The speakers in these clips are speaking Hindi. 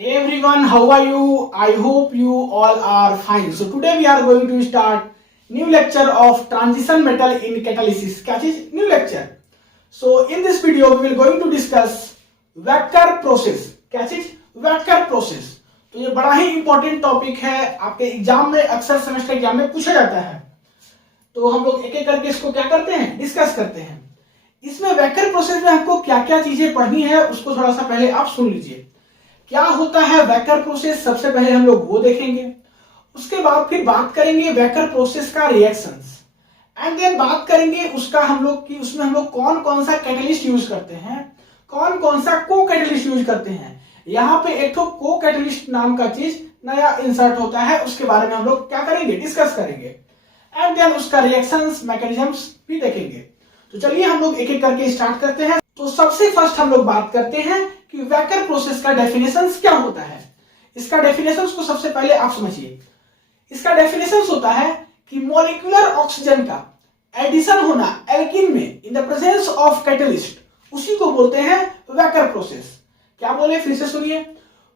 Hey everyone, how are you? I hope you all are fine. So today we are going to start new lecture of transition metal in catalysis. क्या चीज? New lecture. So in this video we will going to discuss Wacker process. क्या चीज? Wacker process. तो ये बड़ा ही इंपॉर्टेंट टॉपिक है, आपके एग्जाम में अक्सर सेमेस्टर एग्जाम में पूछा जाता है। तो हम लोग एक एक करके इसको क्या करते हैं, डिस्कस करते हैं। इसमें वैकर प्रोसेस में हमको क्या क्या चीजें पढ़नी है उसको थोड़ा सा पहले आप सुन लीजिए। क्या होता है वैकर प्रोसेस, सबसे पहले हम लोग वो देखेंगे। उसके बाद फिर बात करेंगे वैकर प्रोसेस का रिएक्शंस, एंड देन बात करेंगे उसका हम लोग की उसमें हम लोग कौन कौन सा कैटलिस्ट यूज करते हैं, कौन कौन सा को कैटलिस्ट यूज करते हैं। यहाँ पे एक तो को कैटलिस्ट नाम का चीज नया इंसर्ट होता है, उसके बारे में हम लोग क्या करेंगे, डिस्कस करेंगे, एंड देन उसका रिएक्शंस मैकेनिज्म्स भी देखेंगे। तो चलिए हम लोग एक एक करके स्टार्ट करते हैं। तो सबसे फर्स्ट हम लोग बात करते हैं कि वैकर प्रोसेस का डेफिनेशंस क्या होता है। इसका डेफिनेशंस को सबसे पहले आप समझिए। इसका डेफिनेशंस होता है कि मॉलिक्यूलर ऑक्सीजन का एडिशन होना एल्कीन में in the presence of catalyst, उसी को बोलते हैं वैकर प्रोसेस। क्या बोले, फिर से सुनिए।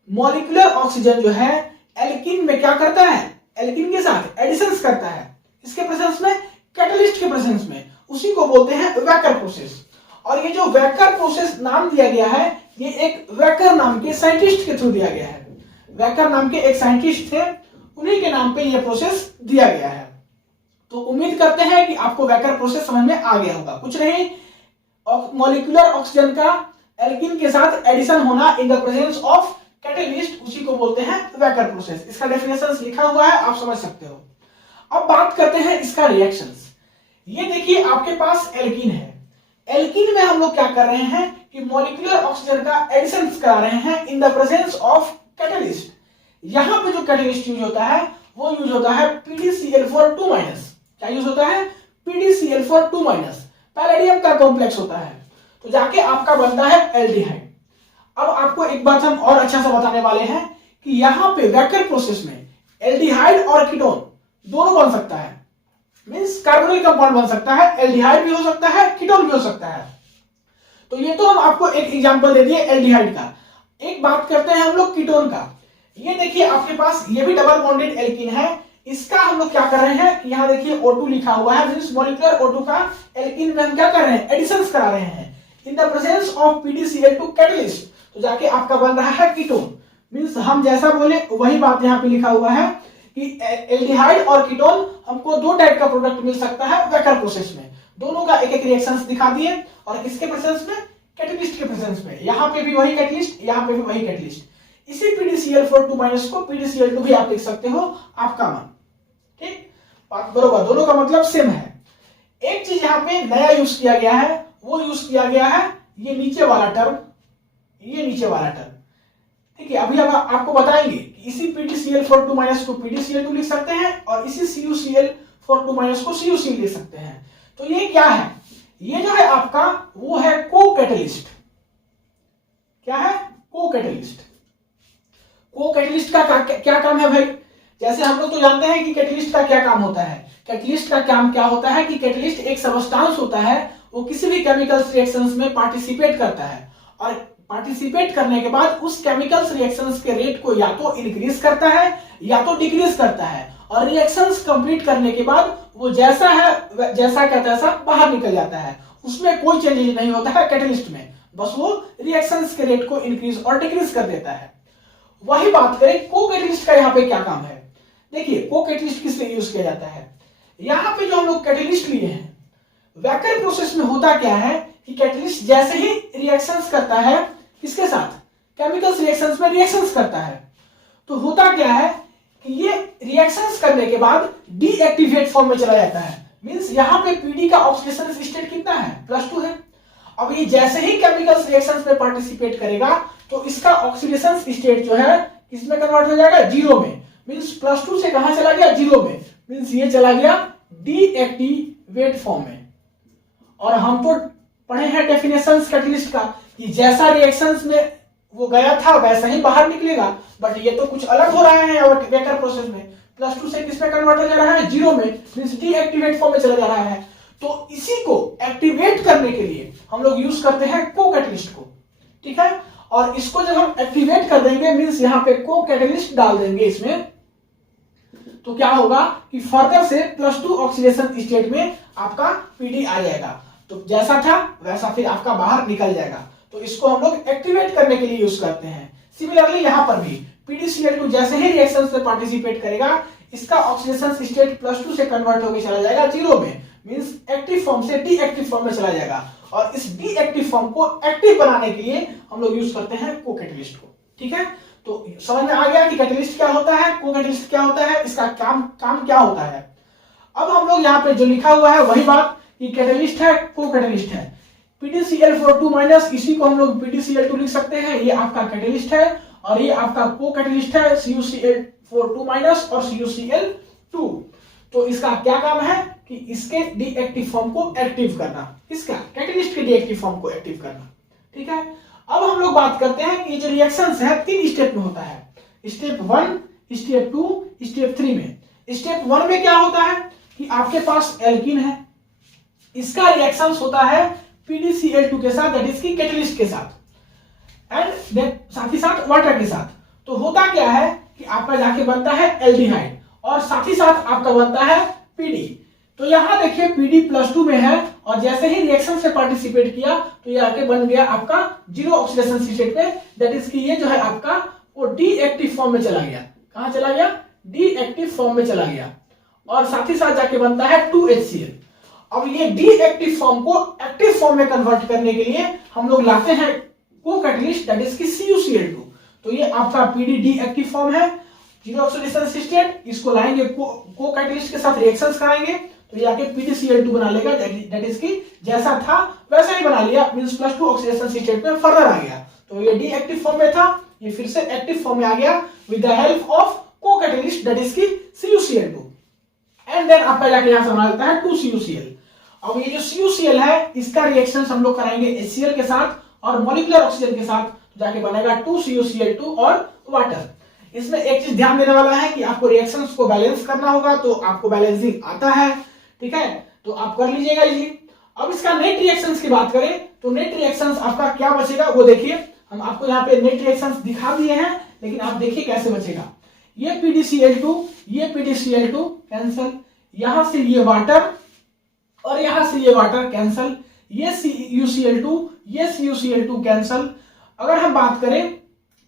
मॉलिक्यूलर ऑक्सीजन जो है एल्कीन में क्या करता है, एल्कीन के साथ एडिशंस करता है, इसके प्रेजेंस में, कैटलिस्ट के प्रेजेंस में, उसी को बोलते हैं वैकर प्रोसेस। और ये जो वैकर प्रोसेस नाम दिया गया है, ये एक वैकर नाम के साइंटिस्ट के थ्रू दिया गया है। वैकर नाम के एक साइंटिस्ट थे, उन्हीं के नाम पे ये प्रोसेस दिया गया है। तो उम्मीद करते हैं कि आपको वैकर प्रोसेस समझ में आ गया होगा। कुछ नहीं, मॉलिक्यूलर ऑक्सीजन का एल्कीन के साथ एडिशन होना in the presence of catalyst, उसी को बोलते हैं वैकर प्रोसेस। इसका डेफिनेशन लिखा हुआ है, आप समझ सकते हो। अब बात करते हैं इसका रिएक्शंस। ये देखिए आपके पास एल्कीन है, एल्कीन में हम लोग क्या कर रहे हैं कि मॉलिक्यूलर ऑक्सीजन का एडिशन करा रहे हैं in the presence of catalyst. यहां पे जो कैटलिस्ट यूज होता है वो यूज होता है PDCl4 क्या यूज होता है, PDCl4 पैलेडियम का कॉम्प्लेक्स होता है। तो जाके आपका बनता है एल्डिहाइड। अब आपको एक बात हम और अच्छा सा बताने वाले हैं कि यहां पे वैकर प्रोसेस में एल्डिहाइड और कीटोन दोनों बन सकता है, मींस कार्बोनिल कंपाउंड बन सकता है, एल्डिहाइड भी हो सकता है, कीटोन भी हो सकता है। तो ये तो हम आपको एक एग्जांपल दे दिए एल्डिहाइड का। एक बात करते हैं हम लोग कीटोन का। ये देखिए आपके पास ये भी डबल बॉन्डेड एल्कीन है, इसका हम लोग क्या कर रहे हैं, यहां देखिए O2 लिखा हुआ है, मींस मॉलिक्यूलर O2 का एल्कीन में हम क्या कर रहे हैं, एडिशंस करा रहे हैं in the presence of PDCl2 catalyst. तो जाके आपका बन रहा है कीटोन, मींस हम जैसा बोले वही बात यहां पे लिखा हुआ है कि एल्डिहाइड और कीटोन हमको दो टाइप का प्रोडक्ट मिल सकता है वैकर प्रोसेस में। दोनों का एक एक रिएक्शंस दिखा दिए, और किसके प्रेजेंस में, कैटलिस्ट के प्रेजेंस में। यहां पे भी वही कैटलिस्ट, यहां पे भी वही कैटलिस्ट। इसी PDCl4 को PDCl2 भी आप लिख सकते हो, आपका मन। ठीक, बात बरोबर, दोनों का मतलब सेम है। एक चीज यहां पे नया यूज किया गया है, वो यूज किया गया है ये नीचे वाला टर्म, ये नीचे वाला टर्म। ठीक है, अभी अब आपको बताएंगे कि इसी PDCl4 को PDCl2 लिख सकते हैं, और इसी CuCl4 को CuCl लिख सकते हैं। तो ये क्या है, ये जो है आपका वो है को कैटलिस्ट। क्या है, को कैटलिस्ट। को कैटलिस्ट का क्या काम है भाई, जैसे हम लोग तो जानते हैं कि कैटलिस्ट का क्या काम होता है। कैटलिस्ट का काम क्या होता है कि कैटलिस्ट एक सबस्टांस होता है, वो किसी भी केमिकल रिएक्शंस में पार्टिसिपेट करता है, और पार्टिसिपेट करने के बाद उस केमिकल्स रिएक्शंस के रेट को या तो इंक्रीज करता है या तो डिक्रीज करता है, और रिएक्शंस कंप्लीट करने के बाद वो जैसा है जैसा का तैसा बाहर निकल जाता है। उसमें कोई चेंजेस नहीं होता है कैटलिस्ट में, बस वो रिएक्शंस के रेट को इंक्रीज और डिक्रीज कर देता है। वही बात करें को कैटलिस्ट का यहाँ पे क्या काम है। देखिए को कैटलिस्ट किस लिए यूज किया जाता है। यहाँ पे जो हम लोग कैटलिस्ट लिए हैं वैकर प्रोसेस में होता क्या है कि कैटलिस्ट जैसे ही रिएक्शंस करता है, किसके साथ, केमिकल्स रिएक्शंस में रिएक्शंस करता है, तो होता क्या है कि ये रिएक्शंस करने के बाद डीएक्टिवेट फॉर्म में चला जाता है। मींस यहाँ पे पीडी का ऑक्सीडेशन स्टेट कितना है, +2 है। अब ये जैसे ही केमिकल्स रिएक्शंस में पार्टिसिपेट करेगा तो इसका ऑक्सीडेशन स्टेट जो है किसमें कन्वर्ट हो जाएगा, 0 में। मींस +2 से कहां चला गया, 0 में, मींस ये चला गया डीएक्टिवेट फॉर्म में। और हम तो पढ़े हैं डेफिनेशंस कैटलिस्ट का कि जैसा रिएक्शंस में वो गया था वैसा ही बाहर निकलेगा, बट ये तो कुछ अलग हो रहा है वैकर प्रोसेस में। +2 से किसमें कन्वर्ट हो जा रहा है, 0 में, मींस डीएक्टिवेट फॉर्म में चला जा रहा है। तो इसी को एक्टिवेट करने के लिए हम लोग यूज करते हैं को कैटलिस्ट को। ठीक है, और इसको जब हम एक्टिवेट कर देंगे मींस यहाँ पे को कैटलिस्ट डाल देंगे इसमें, तो क्या होगा कि फर्दर से +2 ऑक्सीडेशन स्टेट में आपका पीडी आ जाएगा। तो जैसा था वैसा फिर आपका बाहर निकल जाएगा। तो इसको हम लोग एक्टिवेट करने के लिए यूज करते हैं। सिमिलरली यहाँ पर भी PdCl2 जैसे ही रिएक्शन में पार्टिसिपेट करेगा, इसका ऑक्सीडेशन स्टेट +2 से कन्वर्ट होकर चला जाएगा 0 में, मींस एक्टिव फॉर्म से डीएक्टिव फॉर्म में चला जाएगा। और इस डीएक्टिव फॉर्म को एक्टिव बनाने के लिए हम लोग यूज करते हैं को कैटलिस्ट को। ठीक है, तो समझ में आ गया कि कैटलिस्ट क्या होता है, को कैटलिस्ट क्या होता है, इसका काम क्या होता है। अब हम लोग यहाँ पे जो लिखा हुआ है वही बात कि कैटलिस्ट है, को कैटलिस्ट है। PdCl2 इसी को हम लोग PdCl2 लिख सकते हैं, ये आपका कैटलिस्ट है और ये आपका को कैटलिस्ट है CuCl4 और CuCl2। तो इसका क्या काम है कि इसके डीएक्टिव फॉर्म को एक्टिव करना, इसका कैटलिस्ट के डीएक्टिव फॉर्म को एक्टिव करना। ठीक है, अब हम लोग बात करते हैं कि ये जो रिएक्शंस है 3 स्टेप में होता है, स्टेप 1, स्टेप 2, स्टेप 3 में। स्टेप 1 में क्या होता है कि आपके पास एल्कीन है, इसका रिएक्शंस होता है PdCl2 के साथ, दैट इज की कैटलिस्ट के साथ एंड साथ ही साथ वाटर के साथ। तो होता क्या है कि आपका जाके बनता है एल्डिहाइड और साथ ही साथ आपका बनता है पीडी। तो यहां देखिए Pd+2 में है और जैसे ही रिएक्शन से पार्टिसिपेट किया तो ये आके बन गया आपका 0 ऑक्सीडेशन स्टेट पे, दैट इज कि ये जो है आपका वो डीएक्टिव फॉर्म में चला गया। कहां चला गया? डीएक्टिव फॉर्म में चला गया और साथ ही साथ जाके बनता है 2HCl। अब ये डीएक्टिव फॉर्म को एक्टिव फॉर्म में कन्वर्ट करने के लिए हम लोग लाते हैं को कैटलिस्ट, दैट इज की CuCl2। तो ये आपका पीडी डीएक्टिव फॉर्म है, 0 ऑक्सीडेशन स्टेट, इसको लाएंगे को कैटलिस्ट के साथ रिएक्शंस कराएंगे तो ये आके PdCl2 बना लेगा, दैट इज की जैसा था वैसा ही बना लिया, मींस +2 ऑक्सीडेशन स्टेट में फर्दर आ गया। तो ये डीएक्टिव फॉर्म में था, ये फिर से एक्टिव फॉर्म में आ गया विद द हेल्प ऑफ को कैटलिस्ट, दैट इज की CuCl2 एंड देन आपका जाके यहां से बना लेता है 2CuCl। अब ये जो CuCl है इसका रिएक्शन हम लोग कराएंगे HCl के साथ और मॉलिक्यूलर ऑक्सीजन के साथ, तो जाके बनेगा 2CuCl2 और वाटर। इसमें एक चीज ध्यान देने वाला है कि आपको रिएक्शंस को बैलेंस करना होगा, तो आपको बैलेंसिंग आता है, ठीक है, तो आप कर लीजिएगा इजीली। अब इसका नेट रिएक्शंस की बात करें तो नेट रिएक्शंस आपका क्या बचेगा वो देखिए, हम आपको यहाँ पे नेट रिएक्शंस दिखा दिए हैं, लेकिन आप देखिए कैसे बचेगा। ये PdCl2 कैंसल, यहां से ये वाटर और यहां से ये वाटर कैंसल, ये CuCl2 कैंसल। अगर हम बात करें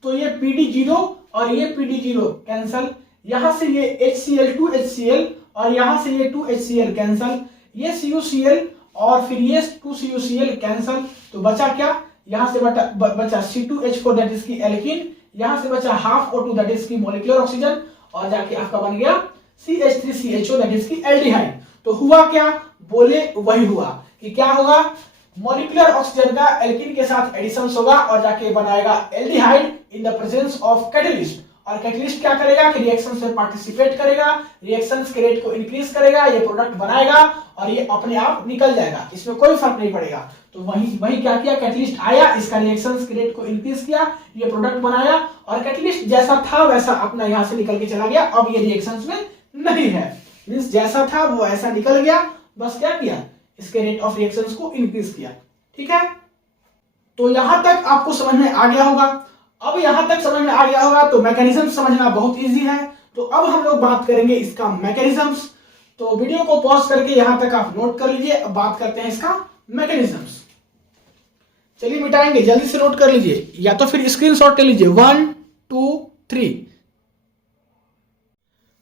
तो ये Pd0 और ये Pd0 कैंसल, यहां से ये HCl और यहां से ये 2HCl कैंसल, ये CuCl और फिर ये 2CuCl कैंसल। तो बचा क्या? यहां से बचा C2H4 दैट इज की एल्कीन, यहां से बचा हाफ O2 दैट इज की मॉलिक्यूलर ऑक्सीजन और जाके आपका बन गया CH3CHO दैट इज की एल्डिहाइड। तो हुआ क्या? बोले वही हुआ कि क्या होगा, मॉलिक्यूलर ऑक्सीजन का एल्कीन के साथ एडिशन होगा और जाके बनाएगा aldehyde in the presence of catalyst. और कैटलिस्ट क्या करेगा कि रिएक्शन से पार्टिसिपेट करेगा, रिएक्शंस के रेट को इंक्रीज करेगा, ये प्रोडक्ट बनाएगा और ये अपने आप निकल जाएगा, इसमें कोई फर्क नहीं पड़ेगा। तो वही क्या किया, कैटलिस्ट आया, इसका रिएक्शंस के रेट को इंक्रीज किया, ये प्रोडक्ट बनाया और कैटलिस्ट जैसा था वैसा अपना यहां से निकल के चला गया। अब ये रिएक्शंस में नहीं है, मींस जैसा था वो ऐसा निकल गया, बस क्या किया, इसके रेट ऑफ रिएक्शंस को इंक्रीज किया। ठीक है, तो यहां तक आपको समझ में आ गया होगा। अब यहां तक समझ में आ गया होगा तो मैकेनिज्म समझना बहुत इजी है। तो अब हम लोग बात करेंगे इसका मैकेनिज्म्स। तो वीडियो को पॉज करके यहां तक आप नोट कर लीजिए। अब बात करते हैं इसका मैकेनिज्म्स। चलिए मिटाएंगे, जल्दी से नोट कर लीजिए या तो फिर स्क्रीनशॉट ले लीजिए। 1 2 3।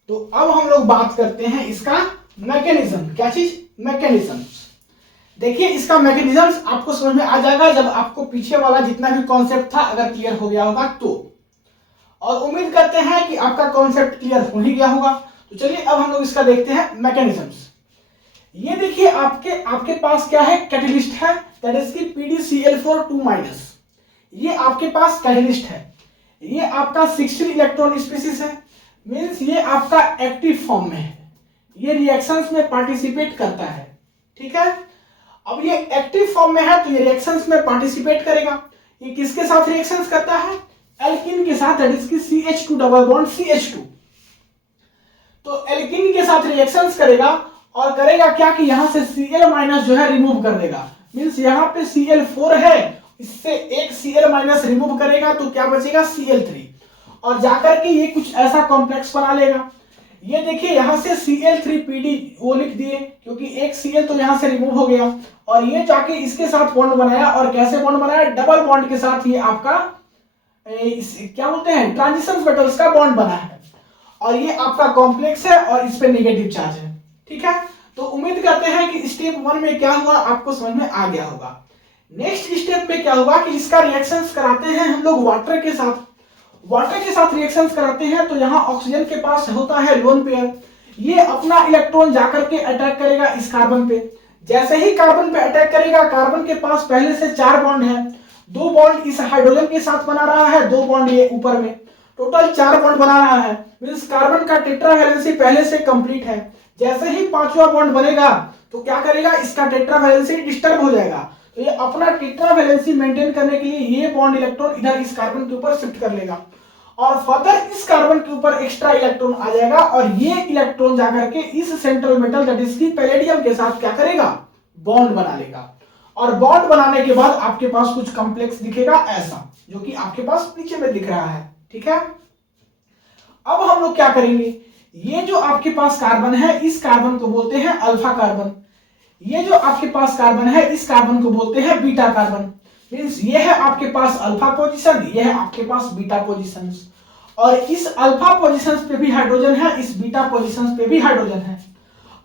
तो अब हम लोग बात करते हैं इसका मैकेनिज्म। क्या चीज? मैकेनिज्म। देखिए इसका मैकेनिज्म आपको समझ में आ जाएगा जब आपको पीछे वाला जितना भी कॉन्सेप्ट था अगर क्लियर हो गया होगा तो, और उम्मीद करते हैं कि आपका कॉन्सेप्ट क्लियर हो ही गया होगा। तो चलिए अब हम लोग इसका देखते हैं मैकेनिज्म्स। ये देखिए आपके पास क्या है, कैटलिस्ट है, दैट इज की PdCl4 ये आपके पास कैटलिस्ट है। ये आपका 16 इलेक्ट्रॉन स्पीशीज है, मींस ये आपका एक्टिव फॉर्म में है, ये रिएक्शंस में पार्टिसिपेट करता है। ठीक है, अब ये एक्टिव फॉर्म में है तो ये रिएक्शंस में पार्टिसिपेट करेगा। ये किसके साथ रिएक्शंस करता है? एल्कीन के साथ, दैट इज की CH2 डबल बॉन्ड CH2। तो एल्कीन के साथ रिएक्शंस करेगा और करेगा क्या कि यहां से Cl- जो है रिमूव कर देगा, मींस यहां पे Cl4 है इससे एक Cl माइनस रिमूव करेगा तो क्या बचेगा Cl3, और जाकर के ये कुछ ऐसा कॉम्प्लेक्स बना लेगा। ये देखिए यहाँ से Cl3Pd वो लिख दिए क्योंकि एक Cl तो यहाँ से रिमूव हो गया, और ये जाके इसके साथ बॉन्ड बनाया, और कैसे बॉन्ड बनाया, डबल बॉन्ड के साथ ये आपका क्या बोलते हैं ट्रांजिशन मेटल्स का बॉन्ड बना है, और ये आपका कॉम्प्लेक्स है और इस पे नेगेटिव चार्ज है। ठीक है, तो उम्मीद करते हैं कि स्टेप 1 में क्या हुआ आपको समझ में आ गया होगा। नेक्स्ट स्टेप में क्या होगा कि इसका रिएक्शंस कराते हैं हम लोग वाटर के साथ रिएक्शंस कराते हैं। तो यहाँ ऑक्सीजन के पास होता है लोन पेयर, ये अपना इलेक्ट्रॉन जाकर के अटैक करेगा इस कार्बन पे। जैसे ही कार्बन पे अटैक करेगा, कार्बन के पास पहले से 4 बॉन्ड है, 2 बॉन्ड इस हाइड्रोजन के साथ बना रहा है, 2 बॉन्ड ये ऊपर में, टोटल 4 बॉन्ड बना रहा है। मींस कार्बन का टेट्रावैलेंसी पहले से कंप्लीट है। जैसे ही 5वां बॉन्ड बनेगा तो क्या करेगा, इसका टेट्रावैलेंसी डिस्टर्ब हो जाएगा, तो ये अपना टेट्रावैलेंसी मेंटेन करने के लिए ये बॉन्ड इलेक्ट्रॉन इधर इस कार्बन के ऊपर शिफ्ट कर लेगा, और फर्दर इस कार्बन के ऊपर एक्स्ट्रा इलेक्ट्रॉन आ जाएगा, और ये इलेक्ट्रॉन जाकर के इस central metal that is palladium के साथ क्या करेगा, बॉन्ड बना लेगा। और बॉन्ड बनाने के बाद आपके पास कुछ कॉम्प्लेक्स दिखेगा ऐसा, जो कि आपके पास नीचे में दिख रहा है। ठीक है, अब हम लोग क्या करेंगे, ये जो आपके पास कार्बन है इस कार्बन को बोलते हैं अल्फा कार्बन, ये जो आपके पास कार्बन है इस कार्बन को बोलते हैं बीटा कार्बन। मींस ये है आपके पास अल्फा पोजीशन, ये है आपके पास बीटा पोजीशन, और इस अल्फा पोजीशन पे भी हाइड्रोजन है, इस बीटा पोजीशन पे भी हाइड्रोजन है।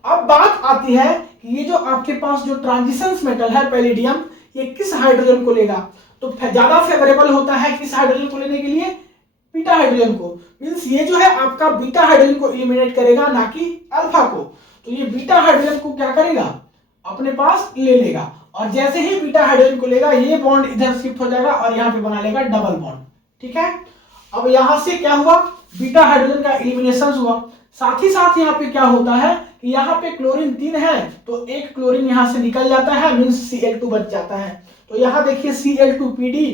अब बात आती है कि ये जो आपके पास जो ट्रांजिशन मेटल है पैलेडियम, ये किस हाइड्रोजन को लेगा, तो ज्यादा फेवरेबल होता है किस हाइड्रोजन को लेने के लिए, बीटा हाइड्रोजन को। मींस ये जो है आपका बीटा हाइड्रोजन को एलिमिनेट करेगा, ना कि अल्फा को। तो ये बीटा हाइड्रोजन को क्या करेगा, अपने पास ले लेगा, और जैसे ही बीटा हाइड्रोजन को लेगा ये बॉन्ड इधर शिफ्ट हो जाएगा और यहाँ पे बना लेगा डबल बॉन्ड। ठीक है, अब यहां से क्या हुआ, बीटा हाइड्रोजन का एलिमिनेशन हुआ। साथ ही साथ यहाँ पे क्या होता है कि यहाँ पे क्लोरीन 3 है, तो एक क्लोरीन यहाँ से निकल जाता है, मींस Cl2 बच जाता है। तो यहाँ देखिए Cl2Pd,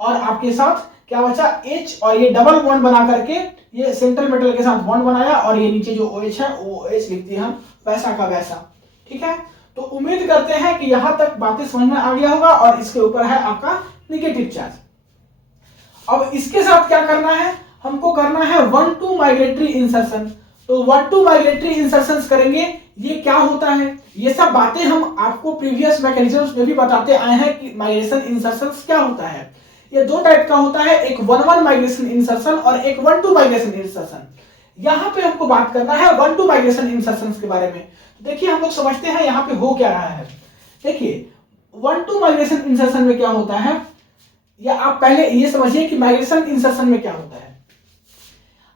और आपके साथ क्या बचा H, और ये डबल बॉन्ड बना करके ये सेंट्रल मेटल के साथ बॉन्ड बनाया, और ये नीचे जो OH है OH लिख दिया हम वैसा का वैसा। ठीक है, तो उम्मीद करते हैं कि यहां तक बातें समझ में आ गया होगा, और इसके ऊपर है आपका नेगेटिव चार्ज। अब इसके साथ क्या करना है, हमको करना है 1-2 माइग्रेटरी इंसर्शन। तो 1-2 माइग्रेटरी इंसर्शंस करेंगे। ये क्या होता है, ये सब बातें हम आपको प्रीवियस मैकेनिज्म्स में भी बताते आए हैं कि माइग्रेशन इंसर्शंस क्या होता है। ये 2 टाइप का होता है, एक 1-1 माइग्रेशन इंसर्शन और एक 1-2 माइग्रेशन इंसर्शन। यहाँ पे हमको बात करना है 1-2 माइग्रेशन इंसर्शंस के बारे में। तो देखिए हम लोग समझते हैं यहाँ पे हो क्या रहा है। देखिए 1-2 माइग्रेशन इंसर्शन में क्या होता है, या आप पहले ये समझिए कि माइग्रेशन इंसर्शन में क्या होता है।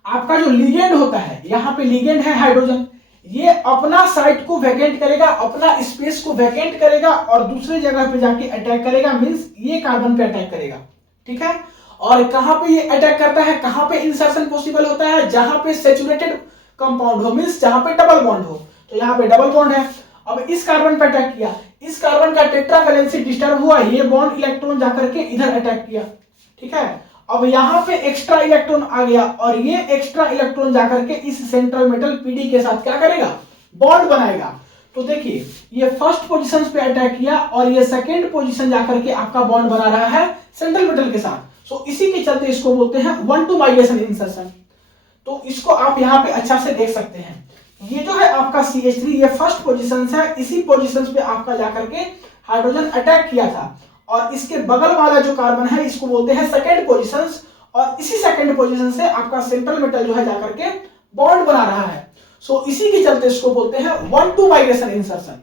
आपका जो लिगेंड होता है, यहाँ पे लिगेंड है हाइड्रोजन, ये अपना साइट को वैकेंट करेगा, अपना स्पेस को वैकेंट करेगा और दूसरे जगह पे जाके अटैक करेगा, मींस ये कार्बन पे अटैक करेगा। ठीक है, और कहां पे ये अटैक करता है, कहां पे इंसर्शन पॉसिबल होता है, जहां पे सैचुरेटेड कंपाउंड हो, मींस जहां पे डबल बॉन्ड हो। तो यहाँ पे डबल बॉन्ड है, अब इस कार्बन पे अटैक किया, इस कार्बन का टेट्रावैलेंसी डिस्टर्ब हुआ, ये बॉन्ड इलेक्ट्रॉन जाकर के इधर अटैक किया। ठीक है, अब यहाँ पे एक्स्ट्रा इलेक्ट्रॉन आ गया, और ये एक्स्ट्रा इलेक्ट्रॉन जाकर के इस सेंट्रल मेटल Pd के साथ क्या करेगा, बॉन्ड बनाएगा। तो देखिए ये फर्स्ट पोजीशन पे अटैक किया, और ये सेकंड पोजीशन जाकर के आपका बॉन्ड बना रहा है सेंट्रल मेटल के साथ। सो इसी के चलते इसको बोलते हैं 1-2 माइग्रेशन इंसर्शन। तो इसको आप यहाँ पे अच्छा से देख सकते हैं। ये जो है आपका CH3, ये फर्स्ट पोजीशन है, इसी पोजीशन पे आपका जाकर के हाइड्रोजन अटैक किया था, और इसके बगल वाला जो कार्बन है इसको बोलते हैं सेकंड पोजीशन, और इसी सेकंड पोजीशन से आपका सेंट्रल मेटल जो है जाकर के बॉन्ड बना रहा है। सो इसी के चलते इसको बोलते हैं 1-2 माइग्रेशन इंसर्शन।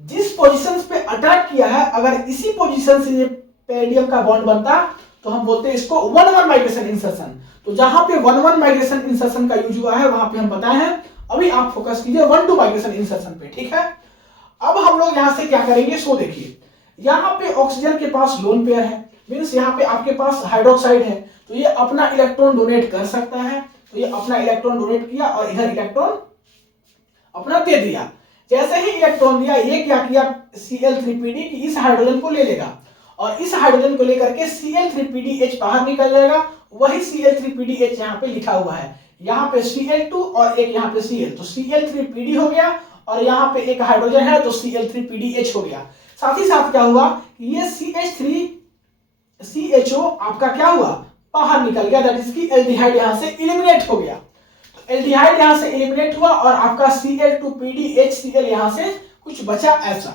जिस पोजीशन पे अटैक किया है, अगर इसी पोजीशन से ये पैलेडियम का बॉन्ड बनता तो हम बोलते हैं इसको 1-1 माइग्रेशन इंसर्शन। तो जहां पे 1-1 माइग्रेशन इंसर्शन का यूज हुआ है वहां पे हम बताए हैं, अभी आप फोकस कीजिए 1-2 माइग्रेशन इंसर्शन पे। ठीक है, अब हम लोग यहां से क्या करेंगे, सो देखिए यहाँ पे ऑक्सीजन के पास लोन पेयर है, मींस यहाँ पे आपके पास हाइड्रोक्साइड है, तो ये अपना इलेक्ट्रॉन डोनेट कर सकता है। तो ये अपना इलेक्ट्रॉन डोनेट किया और इधर इलेक्ट्रॉन अपना दे दिया। जैसे ही इलेक्ट्रॉन दिया, ये क्या किया, Cl3Pd की इस हाइड्रोजन को ले लेगा, और इस हाइड्रोजन को लेकर के Cl3PdH बाहर निकल जाएगा। वही Cl3PdH यहाँ पे लिखा हुआ है, यहाँ पे Cl2 और एक यहाँ पे Cl, तो Cl3Pd हो गया, और यहाँ पे एक हाइड्रोजन है तो Cl3PdH हो गया। साथ ही साथ क्या हुआ कि ये CH3 CHO आपका क्या हुआ, बाहर निकल गया, दैट इज की एल्डिहाइड यहां से एलिमिनेट हो गया। तो एल्डिहाइड यहां से एलिमिनेट हुआ और आपका Cl2PdHCl यहां से कुछ बचा ऐसा।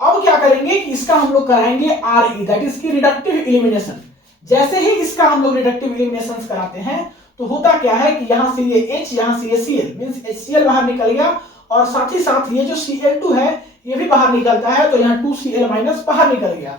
अब क्या करेंगे कि इसका हम लोग कराएंगे Re, दैट इज की रिडक्टिव एलिमिनेशन। जैसे ही इसका हम लोग रिडक्टिव एलिमिनेशन कराते हैं तो होता क्या है कि यहां से ये H, यहां से ये Cl मींस HCl बाहर निकल गया और साथ ही साथ ये जो Cl2 है ये भी बाहर निकलता है, तो यहाँ 2Cl- बाहर निकल गया।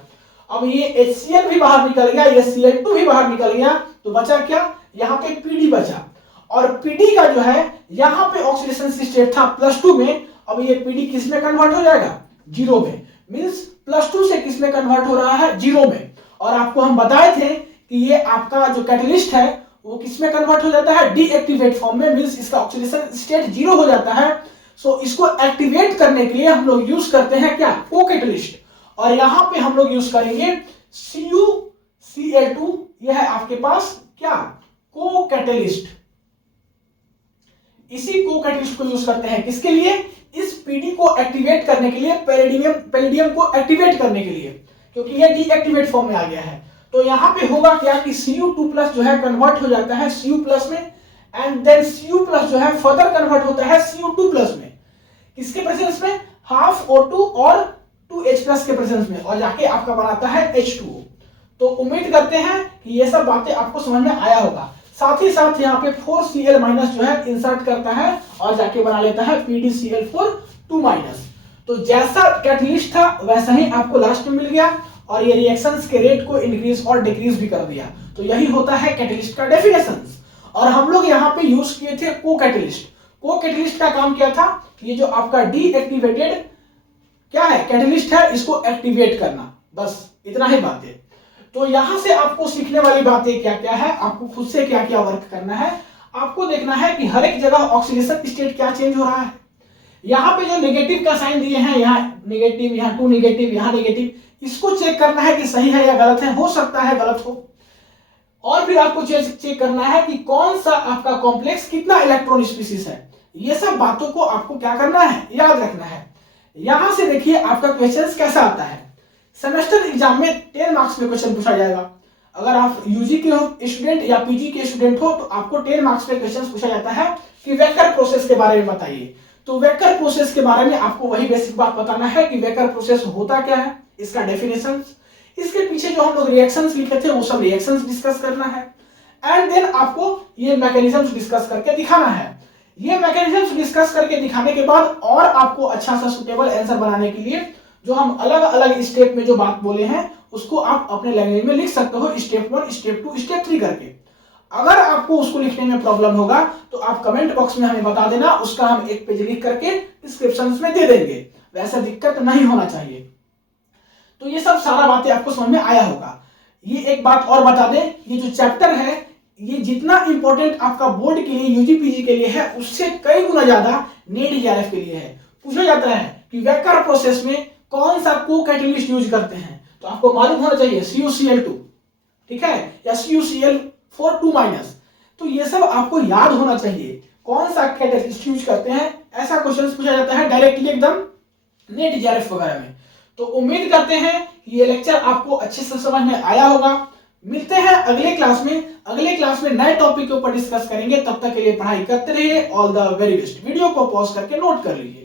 अब ये HCl भी बाहर निकल गया, ये Cl2 भी बाहर निकल गया, तो बचा क्या, यहाँ पे PD बचा। और PD का जो है यहाँ पे ऑक्सीडेशन स्टेट था +2 में, अब ये PD किस में कन्वर्ट हो जाएगा, 0 में। मींस +2 से किस में कन्वर्ट हो रहा है, 0 में। और आपको हम बताए थे कि ये आपका जो कैटलिस्ट है वो किस में कन्वर्ट हो जाता है, डीएक्टिवेट फॉर्म में, मींस इसका ऑक्सीडेशन स्टेट 0 हो जाता है। सो इसको एक्टिवेट करने के लिए हम लोग यूज करते हैं क्या, को कैटलिस्ट। और यहां पे हम लोग यूज करेंगे CuCl2, यह है आपके पास क्या, को कैटलिस्ट। इसी को कैटलिस्ट को यूज करते हैं किसके लिए, इस पीडी को एक्टिवेट करने के लिए, पैलेडियम को एक्टिवेट करने के लिए, क्योंकि यह डीएक्टिवेट फॉर्म में आ गया है। तो यहां पे होगा क्या कि Cu2+ जो है कन्वर्ट हो जाता है Cu+ में, एंड देन Cu+ जो है फर्दर कन्वर्ट होता है Cu2+ में। किसके प्रेजेंस में, हाफ O2 और 2H+ के प्रेजेंस में, और जाके आपका बनाता है H2O। तो उम्मीद करते हैं कि ये सब बातें आपको समझ में आया होगा। साथ ही साथ यहाँ पे 4Cl- जो है इंसर्ट करता है और जाके बना लेता है PdCl4 2-। तो जैसा कैटलिस्ट था वैसा ही आपको लास्ट में मिल गया, और ये रिएक्शंस के रेट को इंक्रीज और डिक्रीज भी कर दिया। तो यही होता है कैटलिस्ट का डेफिनेशन। और हम लोग यहाँ पे यूज किए थे को कैटलिस्ट। को कैटलिस्ट का काम क्या था, ये जो आपका डीएक्टिवेटेड क्या है कैटलिस्ट है, इसको एक्टिवेट करना, बस इतना ही बात है। तो यहां से आपको सीखने वाली बातें क्या क्या है, आपको खुद से क्या क्या वर्क करना है, आपको देखना है कि हर एक जगह ऑक्सीडेशन स्टेट क्या चेंज हो रहा है। यहाँ पे जो नेगेटिव का साइन दिए हैं, यहाँ नेगेटिव, यहाँ 2 नेगेटिव, यहाँ नेगेटिव, इसको चेक करना है कि सही है या गलत है, हो सकता है गलत हो। और फिर आपको चेक करना है कि कौन सा आपका कॉम्प्लेक्स कितना इलेक्ट्रॉन स्पीसीज है। ये सब बातों को आपको क्या करना है, याद रखना है। यहां से देखिए आपका क्वेश्चन कैसा आता है। सेमेस्टर एग्जाम में 10 मार्क्स में क्वेश्चन पूछा जाएगा। अगर आप यूजी के हो स्टूडेंट या पीजी के स्टूडेंट हो तो आपको 10 मार्क्स में क्वेश्चन पूछा जाता है कि वेक्टर प्रोसेस के बारे में बताइए। तो वेक्टर प्रोसेस के बारे में आपको वही बेसिक बात बताना है कि वेक्टर प्रोसेस होता क्या है, इसका डेफिनेशन, इसके पीछे जो हम लोग रिएक्शंस लिखे थे वो सब रिएक्शंस डिस्कस करना है, एंड देन आपको ये मैकेनिज्म्स डिस्कस करके दिखाना है। ये मैकेनिज्म्स डिस्कस करके दिखाने के बाद और आपको अच्छा सा सुटेबल आंसर बनाने के लिए जो हम अलग अलग स्टेप में जो बात बोले हैं उसको आप अपने लैंग्वेज में लिख सकते हो, स्टेप 1, स्टेप 2, स्टेप 3 करके। अगर आपको उसको लिखने में प्रॉब्लम होगा तो आप कमेंट बॉक्स में हमें बता देना, उसका हम एक पेज लिख करके डिस्क्रिप्शन में दे देंगे, वैसा दिक्कत नहीं होना चाहिए। तो ये सब सारा बातें आपको समझ में आया होगा। ये एक बात और बता दें, ये जो चैप्टर है ये जितना इंपॉर्टेंट आपका बोर्ड के लिए, यूजी पीजी के लिए है, उससे कई गुना ज्यादा नेट जेआरएफ के लिए है। पूछा जाता है कि वेक्टर प्रोसेस में कौन सा को कैटलिस्ट यूज करते हैं, तो आपको मालूम होना चाहिए CuCl2, ठीक है, या CuCl4 2-। तो ये सब आपको याद होना चाहिए कौन सा कैटलिस्ट यूज करते हैं। ऐसा क्वेश्चन पूछा जाता है डायरेक्टली एकदम नेट जेआरएफ वगैरह में। तो उम्मीद करते हैं कि ये लेक्चर आपको अच्छे से समझ में आया होगा। मिलते हैं अगले क्लास में। अगले क्लास में नए टॉपिक के ऊपर डिस्कस करेंगे। तब तक के लिए पढ़ाई करते रहिए। All the very best. Video को पॉज करके नोट कर लीजिए।